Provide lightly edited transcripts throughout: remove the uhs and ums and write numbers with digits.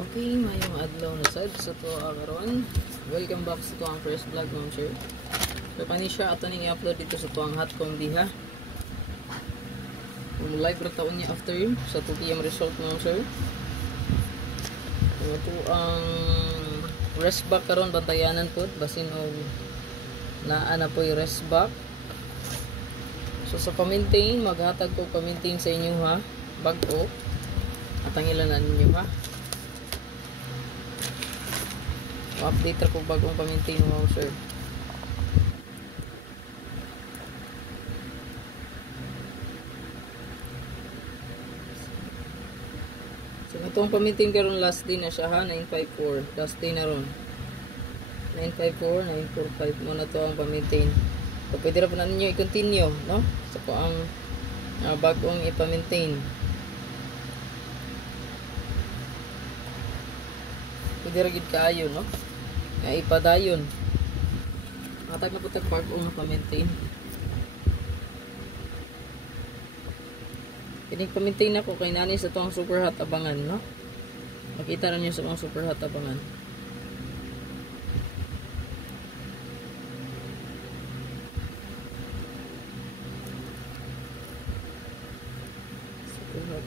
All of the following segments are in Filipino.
Okay, mayong adlaw na sad sa to karon. Welcome back sa to ang first vlog ma'am sir. So kani siya ato ning i-upload dito sa to ang hot combi ha. Kung live ra taon niya after sa 2 PM result ma'am sir. So to ang rest back karon bantayanan pod basin og naa na po yung rest back. So sa pa-maintain maghatag ko pa-maintain sa inyo ha. Bag-o at ang ilanan ninyo ha. Update ako bagong pa-maintain mo sir. So itong pa-maintain karon last day na siya ha, 954. Last day na ron. 954, 945 mo na to ang pa-maintain. So pwede ra pa na ninyo i-continue, no? So po ang bagong i-pa-maintain. Pwede ra gid kaayo, no? Ay ipadayon. Matag na putag bagong pa-maintain. Kining pa-maintain ako kay nani sa tong super hot abangan, no? Makita ra niyo sa tong super hot abangan. Super hot.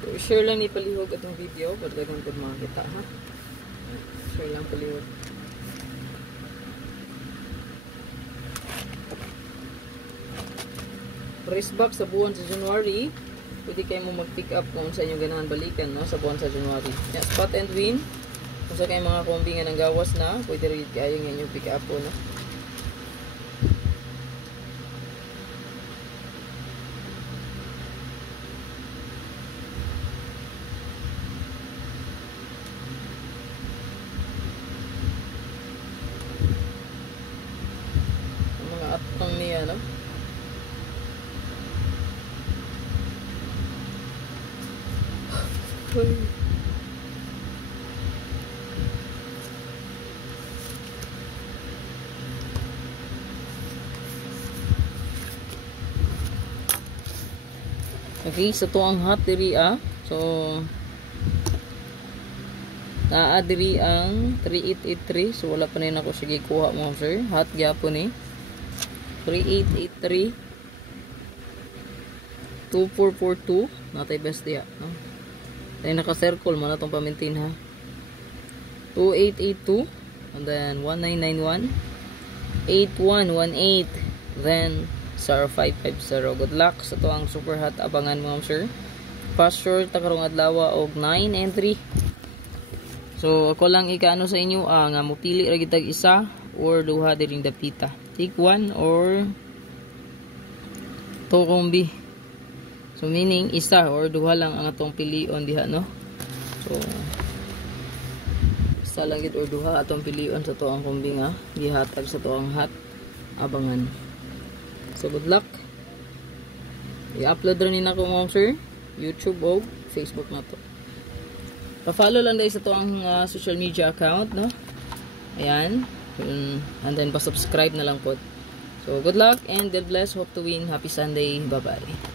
So, share lang ni palihog atong video para daghang pud makita ha. Share lang palihog. Race back sa buwan sa January. Pwede kayo mo mag-pick up kung sa inyong ganahan balikan no sa buwan sa January. Yeah, spot and win. Kung sa kayo mga kombi nga nang gawas na, pwede rin kayo nga inyong pick up po no. Atong niya no. Okay, so to ang hot diri So naa diri ang 3883. So wala pa rin ako sige kuha mo sir. Hot gyapon ni. 3883 2442 natay best diya no? Tayo naka-circle mo na itong pa-maintain ha. 2882 and then 1991 8118 then 0550. Good luck sa to ang super hot abangan mo sir. Fast short takarong adlaw og 9 and 3. So ako lang ikaano sa inyo nga mopili ra gid tag isa or duha diring dapita. Take one or to kombi. So meaning isa or duha lang ang atong pilion diha no. So isa lang gid or duha atong pilion sa to ang kombi nga gihatag sa to ang hot abangan. So good luck. I-upload rin nako mo sir YouTube o Facebook na to. Pa-follow lang dahil sa to ang social media account no. Ayan. And then pa-subscribe na lang po. So good luck and God bless. Hope to win. Happy Sunday. Bye-bye.